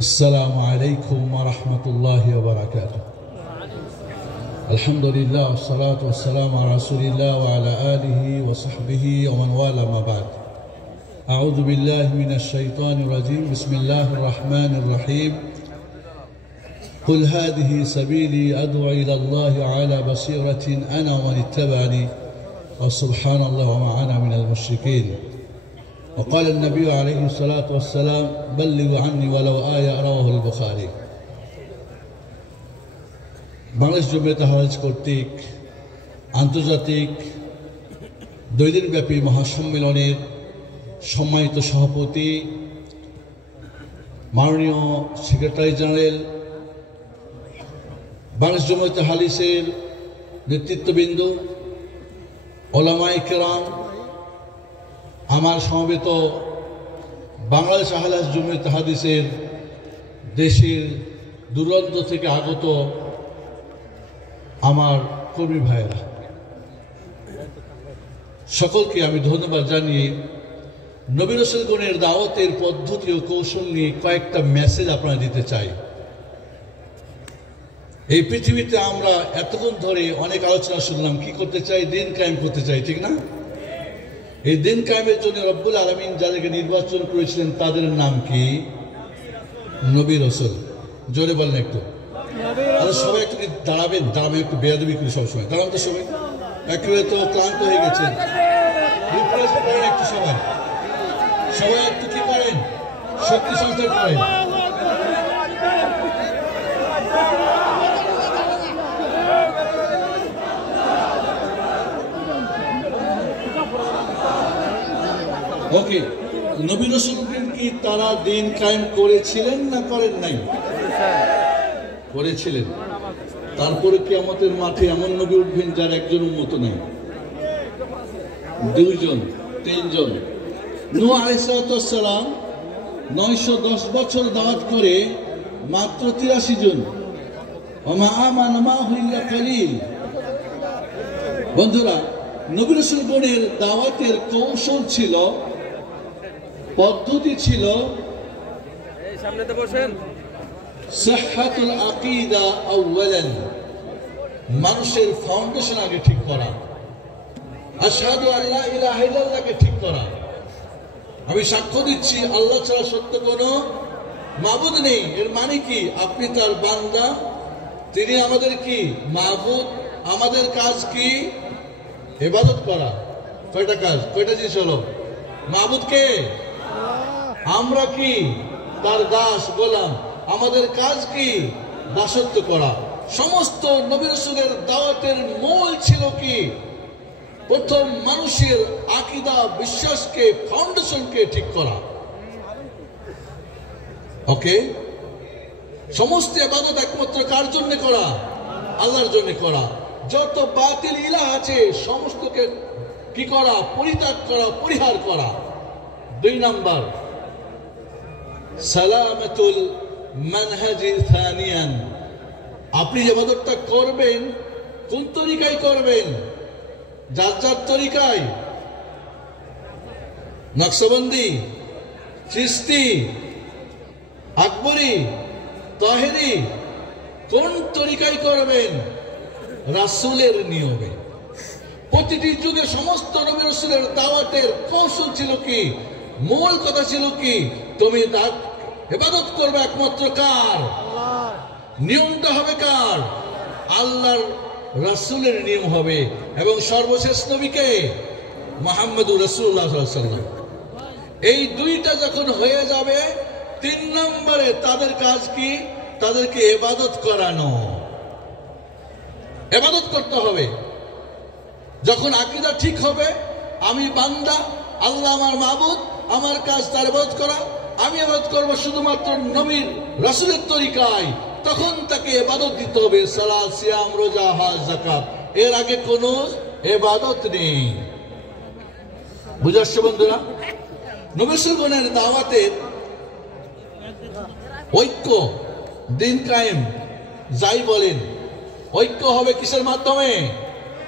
السلام عليكم ورحمة الله وبركاته. الحمد لله والصلاة والسلام على رسول الله وعلى آله وصحبه ومن والاه ما بعد. أعوذ بالله من الشيطان الرجيم. بسم الله الرحمن الرحيم. قل هذه سبيلي أدعو إلى الله على بصيرة أنا ومن اتبعني وسبحان الله وما أنا من المشركين. وقال النبي عليه الصلاة والسلام بلغوا عني ولو آية. رواه البخاري. বাংলাদেশ জমিয়ত হারাজ কর্তৃক আন্তর্জাতিক 2 দিনব্যাপী মহাসম্মেলনের সম্মানিত সভাপতি মাননীয় সেক্রেটারি জেনারেল, বাংলাদেশ জমিয়ত হাদিসের নেতৃত্ববৃন্দ, উলামায়ে কেরাম, আমার সমবেত বাংলাদেশ আহলে জমিয়ত হাদিসের দেশের দূরান্ত থেকে আগত আমার কর্মী ভাইয়েরা, সকলকে আমি ধন্যবাদ জানিয়ে নবী রাসূলগণের দাওয়াতের পদ্ধতি ও কৌশল নিয়ে কয়েকটা মেসেজ আপনারা দিতে চাই। এই পৃথিবীতে আমরা এতক্ষণ ধরে অনেক আলোচনা শুনলাম, কি করতে চাই? দিন কায়েম করতে চাই, ঠিক না? এই দিন কায়েমের জন্য রব্বুল আলামিন যাদেরকে নির্বাচন করেছিলেন তাদের নাম কি? নবী রাসূল। জোরে বলেন একটু। সবাই একটু দাঁড়াবেন, একটু বেয়াদবি করি সবসময়। দাঁড়ান তো সবাই, একেবারে তো ক্লান্ত হয়ে গেছেন। একটু সবাই একটু কি করেন? শক্তি সঞ্চয় করেন। ওকে, নবী রাসূলগণ কি তারা দিন কায়েম করেছিলেন না করেন নাই? করেছিলেন। তারপরে কিয়ামতের মাঠে এমন নবী উঠবেন যার একজন উম্মত নেই, 2 জন 3 জন। নূহ আলাইহিস সালাম 910 বছর দাওয়াত করে মাত্র 83 জন। ওমা আমানা মাহু ইল্লা কালিল। বন্ধুরা, নবী রাসূলগণের দাওয়াতের কৌশল ছিল, পদ্ধতি ছিল, এই সামনেতে বসেন, সিহহাতুল আকীদা আউয়ালান, মানুষের ফাউন্ডেশন আগে ঠিক করা, আশহাদু আল্লা ইলাহা ইল্লাল্লাহকে ঠিক করা। আমি সাক্ষ্য দিচ্ছি আল্লাহ ছাড়া সত্য কোনো মাবুদ নেই। এর মানে কি? আপনি তার বান্দা, তিনি আমাদের কি মাবুদ। আমাদের কাজ কি? ইবাদত করা। কয়টা কাজ? কয়টা জিনিস হলো? মাবুদকে, আমরা কি তার দাস গোলাম। আমাদের কাজ কি? দাসত্ব করা। সমস্ত নবী রাসূলের দাওয়াতের মূল ছিল কি? প্রথম মানুষের আকীদা, বিশ্বাসকে, ফাউন্ডেশনকে ঠিক করা। ওকে, সমস্ত ইবাদত একমাত্র কার জন্য করা? আল্লাহর জন্য করা। যত বাতিল ইলাহ আছে সমস্তকে কি করা? পরিত্যাগ করা, পরিহার করা। 2 নাম্বার, সালামাতুল মানহাজি থানিয়ান, আপনি যে ইবাদতটা করবেন কোন তরিকায় করবেন? যার যার তরিকায়, নকশবন্দি, চিশতি, আকবরি, তাহেরি, কোন তরিকায় করবেন? রাসূলের নিয়মে। প্রতিটি যুগে সমস্ত নবী রাসূলের দাওয়াতের কৌশল ছিল কি? মূল কথা ছিল কি? তুমি ইবাদত করবে একমাত্র কার? নিয়মটা হবে কার? আল্লাহর রাসূলের নিয়ম হবে। এবং সর্বশেষ নবীকে মুহাম্মদুর রাসূলুল্লাহ সাল্লাল্লাহু আলাইহি ওয়াসাল্লাম। এই 2টা যখন হয়ে যাবে, 3 নম্বরে তাদের কাজ কি? তাদেরকে ইবাদত করানো। ইবাদত করতে হবে। যখন আকীদা ঠিক হবে, আমি বান্দা, আল্লাহ আমার মাবুদ, আমার কাজ তার ইবাদত করা, আমি ইবাদত করব শুধুমাত্র নবীর রাসূলের তরিকায়, তখন তাকে ইবাদত দিতে হবে। সালাত, সিয়াম, রোজা, হজ, যাকাত, এর আগে কোনো ইবাদত নেই। বুঝাচ্ছে বন্ধুরা? নবী রাসূলগণের দাওয়াতের ঐক্য, দিন কায়েম যাই বলেন, ঐক্য হবে কিসের মাধ্যমে?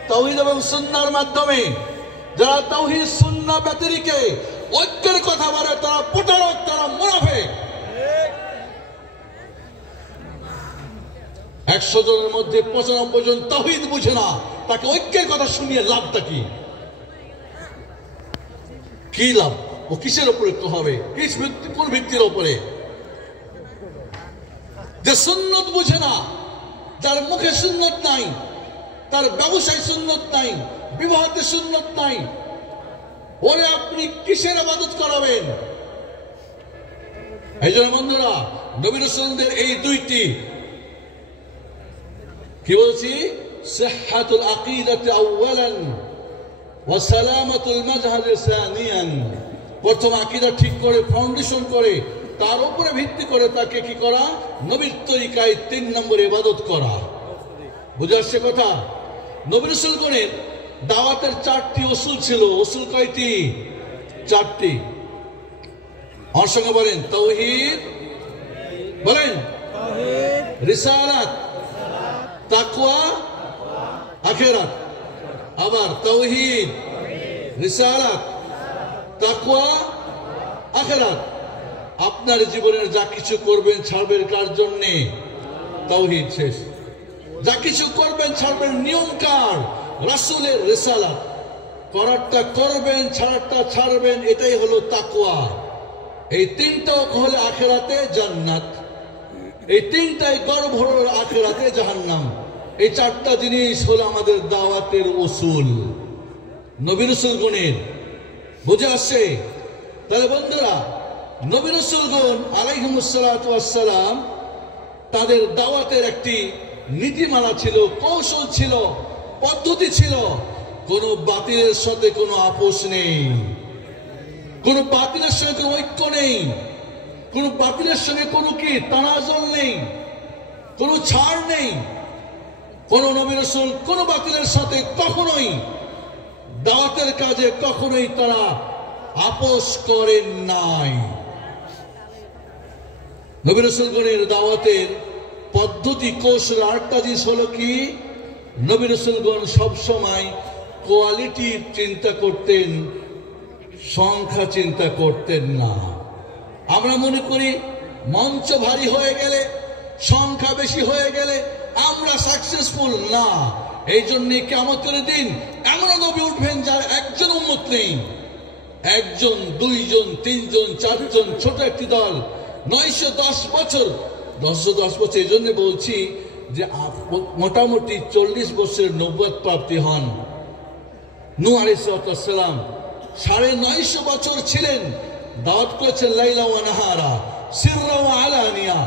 তাওহীদ এবং সুন্নাহর মাধ্যমে। যারা তাওহীদ সুন্নাহ ব্যতিরেকে ঐক্যের কথা বলে তারা প্রতারক, তারা মুনাফিক। 100 জনের মধ্যে 95 জন তাওহীদ বুঝে না, তাকে ঐক্যের কথা শুনিয়ে লাভটা কি? কি লাভ? ও কিসের উপরে হবে? কোন ভিত্তির উপরে? যে সুন্নত বুঝে না, যার মুখে সুন্নত নাই, তার ব্যবসায় সুন্নত নাই, বিবাহতে সুন্নত নাই, ওরে আপনি কিসের ইবাদত করাবেন? এই জন্য বন্ধুরা, নবী রাসূলদের এই দুইটি কি বলছি, সিহহাতুল আকিদাতি আউয়ালান ওয়া সালামাতুল মাজহারি সানিয়ান। প্রথম আকীদা ঠিক করে, ফাউন্ডেশন করে, তার উপরে ভিত্তি করে তাকে কি করা, নবীর তরিকায় 3 নম্বরে ইবাদত করা। বুঝে আসছে কথা? নবী রাসূলগণের দাওয়াতের 4টি উসুল ছিল। উসুল কয়টি? 4টি। আমার সঙ্গে বলেন, তাওহীদ, বলেন তাওহীদ, রিসালাত, তাকওয়া, আখিরাত। আবার তাওহীদ, রিসালাত, তাকওয়া, আখিরাত। আপনার জীবনের যা কিছু করবেন ছাড়বেন কার জন্যে? তাওহীদ শেষ। যা কিছু করবেন ছাড়বেন নিয়ম কার? রাসূলের। রিসালাত, করারটা করবেন, ছাড়ারটা ছাড়বেন, এটাই হলো তাকওয়া। এই 3টা হলে আখিরাতে জান্নাত, এই 3টাই গর্ব হলো আখিরাতে জাহান্নাম। এই 4টা জিনিস হলো আমাদের দাওয়াতের উসুল নবী রাসূলগণের। বুঝে আসছে? তাহলে বন্ধুরা, নবী রাসূলগণ আলাইহিমুস সালাতু ওয়াস সালাম, তাদের দাওয়াতের একটি নীতিমালা ছিল, কৌশল ছিল, পদ্ধতি ছিল। কোন বাতিলের সাথে কোনো আপোষ নেই, কোন বাতিলের সঙ্গে কোনো ঐক্য নেই, কোন বাতিলের সঙ্গে কোনো কি তানাজুল নেই, কোনো ছাড় নেই। কোন নবী রাসূল কোন বাতিলের সাথে কখনোই দাওয়াতের কাজে কখনোই তারা আপোষ করেন নাই। নবী রাসূলগণের দাওয়াতের পদ্ধতি, কৌশল আরেকটা জিনিস হলো কি, নবী রাসূলগণ সবসময় কোয়ালিটি চিন্তা করতেন, সংখ্যা চিন্তা করতেন না। আমরা মনে করি মঞ্চ ভারী হয়ে গেলে, সংখ্যা বেশি হয়ে গেলে আমরা সাকসেসফুল না। এই জন্য কিয়ামতের দিন এমন নবী উঠবেন যার একজন উম্মত নেই। 1 জন, 2 জন, 3 জন, 4 জন, ছোট একটি দল। 910 বছর, 910 বছর। এই জন্য বলছি যে মোটামুটি 40 বছরের নবুয়ত প্রাপ্তি হন। নূহ আলাইহিস সালাম 950 বছর ছিলেন, দাওয়াত করেছেন লাইলা ওয়া নাহারা, সিররা ওয়া আলানিয়া,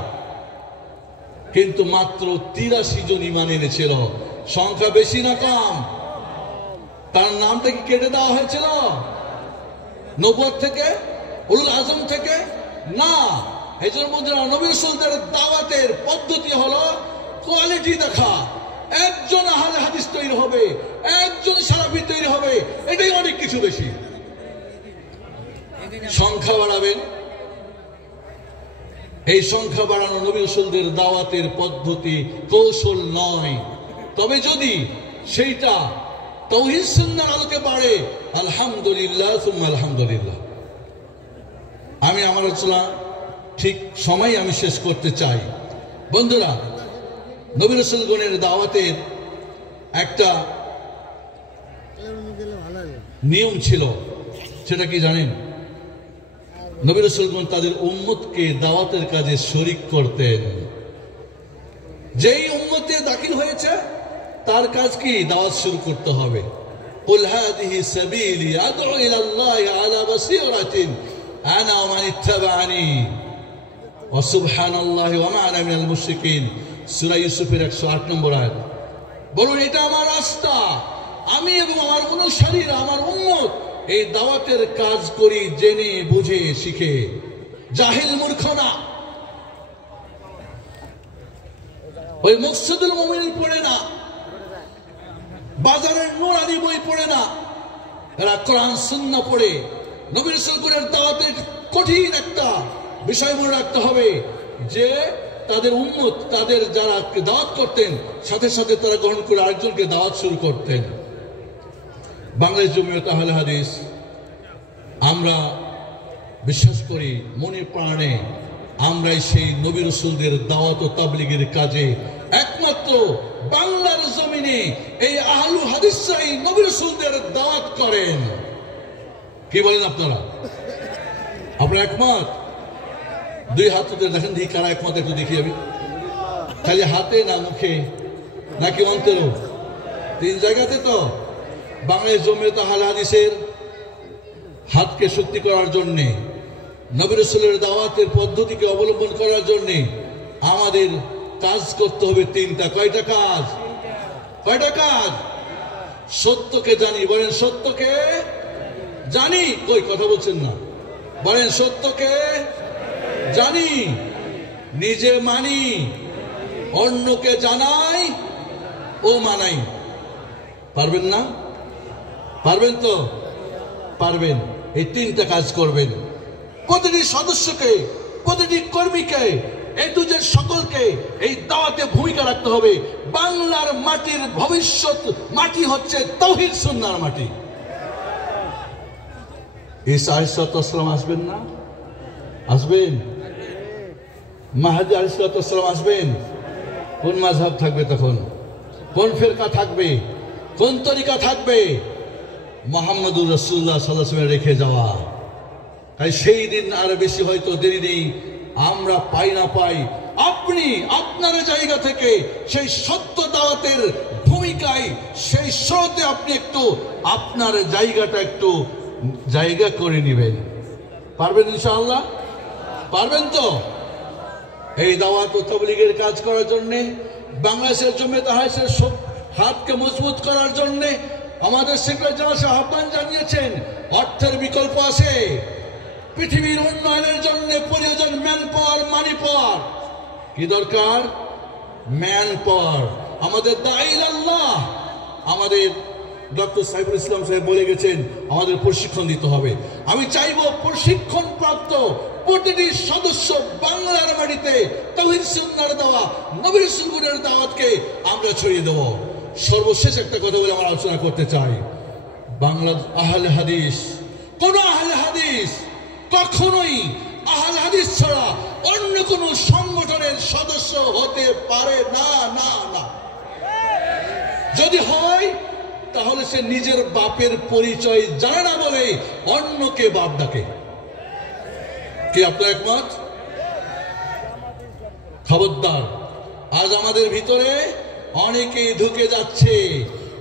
কিন্তু মাত্র 83 জন ঈমান এনেছিল। সংখ্যা বেশি না কম? তার নামটা কি কেটে দেওয়া হয়েছিল নবুয়ত থেকে, উলুল আজম থেকে? না। এই জন্য বন্ধুরা, নবী রাসূলদের দাওয়াতের পদ্ধতি হলো কোয়ালিটি দেখা। 1 জন আহলে হাদিস তৈরি হবে, 1 জন সালাফি তৈরি হবে, এটাই অনেক কিছু বেশি। সংখ্যা বাড়াবেন, এই সংখ্যা বাড়ানো নবী রাসূলদের দাওয়াতের পদ্ধতি, কৌশল নয়। তবে যদি সেইটা তাওহীদ সুন্নাহর আলোকে বাড়ে, আলহামদুলিল্লাহ সুম্মা আলহামদুলিল্লাহ। আমি আমার আলোচনা ঠিক সময় আমি শেষ করতে চাই। বন্ধুরা, নবী রাসূলগণের দাওয়াতের একটা নিয়ম ছিল, সেটা কি জানেন? নবী রাসূলগণ তাদের উম্মতকে দাওয়াতের কাজে শরীক করতেন। যেই উম্মতে দাখিল হয়েছে তার কাজ কি? দাওয়াত শুরু করতে হবে। কুল হাদিহি সাবিলি আদউ ইলাল্লাহি আলা বাসীরাতিন আনা ওয়া মান ইত্তাবা'আনি ওয়া সুবহানাল্লাহি ওয়া মা আনা মিনাল মুশরিকিন। সূরা ইউসুফের 108 নম্বর আয়াত। বলুন, এটা আমার রাস্তা, আমি এবং আমার অনুসারীরা, আমার উম্মত এই দাওয়াতের কাজ করি জেনে বুঝে শিখে। জাহিল মূর্খ না, ওই মকসুদুল মুমিন পড়ে না, বাজারের নুরানি বই পড়ে না, এরা কোরআন সুন্নাহ পড়ে। নবী রাসূলগণের দাওয়াতের কঠিন একটা বিষয় মনে রাখতে হবে যে তাদের উম্মত, তাদের যারা দাওয়াত করতেন, সাথে সাথে তারা গ্রহণ করে আরেকজনকে দাওয়াত শুরু করতেন। বাংলাদেশ জমিয়ত আহলে হাদিস আমরা বিশ্বাস করি মনে প্রাণে আমরাই সেই নবী রাসূলদের দাওয়াত ও তাবলীগের কাজে একমাত্র বাংলার জমিনে এই আহলু হাদিসরাই নবী রাসূলদের দাওয়াত করেন। কি বলেন আপনারা? আপনারা একমত? দুই হাত তুলে দেখেন দেখি কারা একমত, একটু দেখি আমি। খালি হাতে না মুখে নাকি অন্তরেও? তিন জায়গাতে তো। বাংলাদেশ জমিয়ত আহলে হাদিসের হাতকে শক্তি করার জন্যে, নবী রাসূলের দাওয়াতের পদ্ধতিকে অবলম্বন করার জন্যে আমাদের কাজ করতে হবে তিনটা। কয়টা কাজ? কয়টা কাজ? সত্যকে জানি, বলেন সত্যকে জানি। কই কথা বলছেন না? বলেন সত্যকে জানি, নিজে মানি, অন্যকে জানাই ও মানাই। পারবেন না? পারবেন তো? পারবেন। এই তিনটা কাজ করবেন। প্রতিটি সদস্যকে, প্রতিটি কর্মীকে, এই দুজন সকলকে এই দাওয়াতে ভূমিকা রাখতে হবে। বাংলার মাটির ভবিষ্যৎ মাটি হচ্ছে তাওহীদ সুন্নাহর মাটি। ঈসা আলাইহিস সালাম আসবেন না? আসবেন। মাহদী আলাইহিস সালাম আসবেন। কোন মাযহাব থাকবে তখন? কোন ফিরকা থাকবে? কোন তরিকা থাকবে? মুহাম্মদুর রাসূলুল্লাহ সাল্লাল্লাহু আলাইহি ওয়াসাল্লাম রেখে যাওয়া। তাই সেই দিন আর বেশি হয়তো দেরি নেই। আমরা পাই না পাই, আপনি আপনার জায়গা থেকে সেই সত্য দাওয়াতের ভূমিকায়, সেই স্রোতে আপনি একটু আপনার জায়গাটা একটু জায়গা করে নেবেন। পারবেন ইনশাআল্লাহ? পারবেন তো? এই দাওয়াত ও তাবলীগের কাজ করার জন্য, বাংলাদেশের জমিয়ত আহলে হাদিসের হাতকে মজবুত করার জন্য আমাদের সেক্রেটারি জেনারেল আহ্বান জানিয়েছেন। অর্থের বিকল্প আছে। পৃথিবীর উন্নয়নের জন্য প্রয়োজন ম্যান পাওয়ার, মানি পাওয়ার। কি দরকার? Man power. আমাদের দাঈল আল্লাহ, আমাদের ডক্টর সাইফুল ইসলাম সাহেব বলে গেছেন আমাদের প্রশিক্ষণ দিতে হবে। আমি চাইবো প্রশিক্ষণ প্রাপ্ত প্রতিটি সদস্য বাংলার মাটিতে তাওহীদ সুন্নাহর দাওয়াত, নবী রাসূলের দাওয়াতকে আমরা ছড়িয়ে দেব। সর্বশেষ একটা কথা বলে আমরা আলোচনা করতে চাই। বাংলা আহলে হাদিস, কোন আহলে হাদিস কখনোই আহলে হাদিস ছাড়া অন্য কোন সংগঠনের সদস্য হতে পারে না, না, না। যদি হয় তাহলে সে নিজের বাপের পরিচয় জানে না বলে অন্যকে বাপ ডাকে। কি আপনার একমত? খবরদার, আজ আমাদের ভিতরে অনেকেই ঢুকে যাচ্ছে,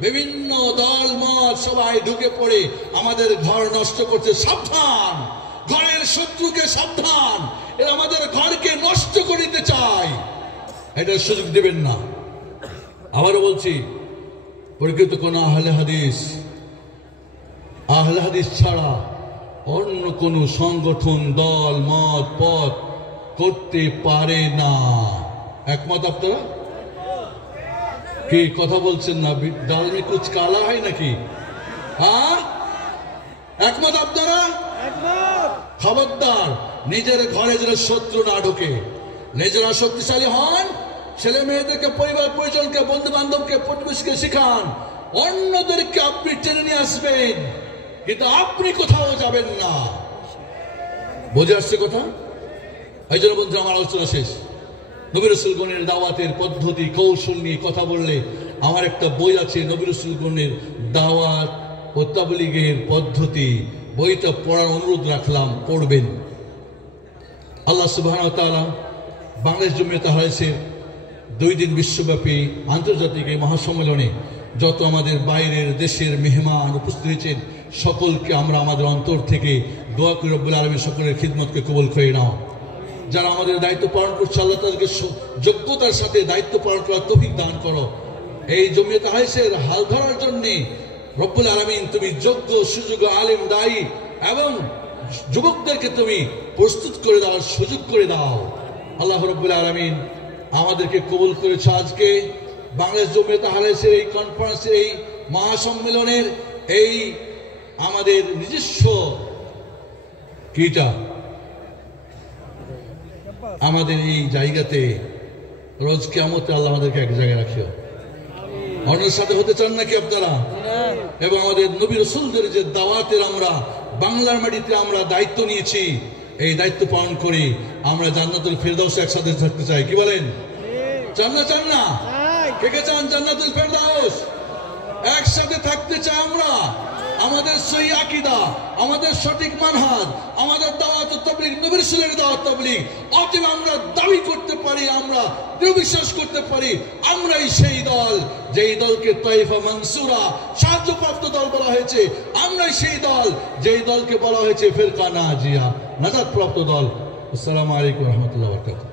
বিভিন্ন দল মত সবাই ঢুকে পড়ে আমাদের ঘর নষ্ট করছে। সাবধান, ঘরের শত্রুকে সাবধান। এরা আমাদের ঘরকে নষ্ট করে দিতে চায়, এটার সুযোগ দেবেন না। আবারও বলছি, প্রকৃত কোন আহলে হাদিস ছাড়া অন্য কোন সংগঠন, দল মত পথ করতে পারে না। একমত আপনারা? কি কথা বলছেন না? ডাল মে কুছ কালা হয় নাকি? হ্যাঁ, একমত আপনারা? খবরদার, নিজের ঘরে যেন শত্রু না ঢোকে। নিজেরা শক্তিশালী হন, ছেলে মেয়েদেরকে, পরিবার পরিজনকে, বন্ধু বান্ধবকে, প্রতিবেশীকে শিখান। অন্যদেরকে আপনি টেনে নিয়ে আসবেন, কিন্তু আপনি কোথাও যাবেন না। বুঝে আসছে কথা? এই জন্য বন্ধু, আমার আলোচনা শেষ। নবী রাসূলগণের দাওয়াতের পদ্ধতি কৌশল নিয়ে কথা বললে আমার একটা বই আছে, নবী রাসূলগণের দাওয়াত ও তাবলীগের পদ্ধতি। বইটা পড়ার অনুরোধ রাখলাম, পড়বেন। আল্লাহ সুবহানাহু ওয়া তাআলা বাংলাদেশ জমিয়ত আহলে হাদিসের 2 দিন বিশ্বব্যাপী আন্তর্জাতিক এই মহাসম্মেলনে যত আমাদের বাইরের দেশের মেহমান উপস্থিত হয়েছেন, সকলকে আমরা আমাদের অন্তর থেকে দোয়া করি রব্বুল আলামিন সকলের খিদমতকে কবুল করে নাও। যারা আমাদের দায়িত্ব পালন করছে, আল্লাহ তাদেরকে যোগ্যতার সাথে দায়িত্ব পালন করার তৌফিক দান করো। এই জমিয়ত আহলে হাদিসের হাল ধরার জন্য রব্বুল আলামিন তুমি যোগ্য, সুযোগ্য আলেম, দায়ী এবং যুবকদেরকে তুমি প্রস্তুত করে দাও, সুযোগ করে দাও। আল্লাহ রব্বুল আলামিন আমাদেরকে কবুল করেছে। আজকে বাংলাদেশ জমিয়ত আহলে হাদিসের এই কনফারেন্সের, এই মহাসম্মেলনের, এই আমাদের নিজস্ব কিটা, আমাদের এই জায়গাতে রোজ কিয়ামতে আল্লাহ আমাদেরকে এক জায়গায় রাখিও। অন্যের সাথে হতে চান নাকি আপনারা? এবং আমাদের নবী রাসূলদের যে দাওয়াতের আমরা বাংলার মাটিতে আমরা দায়িত্ব নিয়েছি, এই দায়িত্ব পালন করি আমরা জান্নাতুল ফেরদাউসে একসাথে থাকতে চাই। কি বলেন? চান না চান না? কে কে চান জান্নাতুল ফেরদাউস? একসাথে থাকতে চাই আমরা। আমাদের সহি আকীদা, আমাদের সঠিক মানহাজ, আমাদের দাওয়াত তাবলীগ, নবীর রাসূলের দাওয়াত তাবলীগ। অতএব আমরা দাবি করতে পারি, আমরা দৃঢ় বিশ্বাস করতে পারি, আমরাই সেই দল যেই দলকে তায়েফা মানসুরা, সাহায্যপ্রাপ্ত দল বলা হয়েছে। আমরাই সেই দল যেই দলকে বলা হয়েছে ফিরকা নাজিয়া, নাজাতপ্রাপ্ত দল। আসসালামু আলাইকুম ওয়া রাহমাতুল্লাহি ওয়া বারাকাতুহু।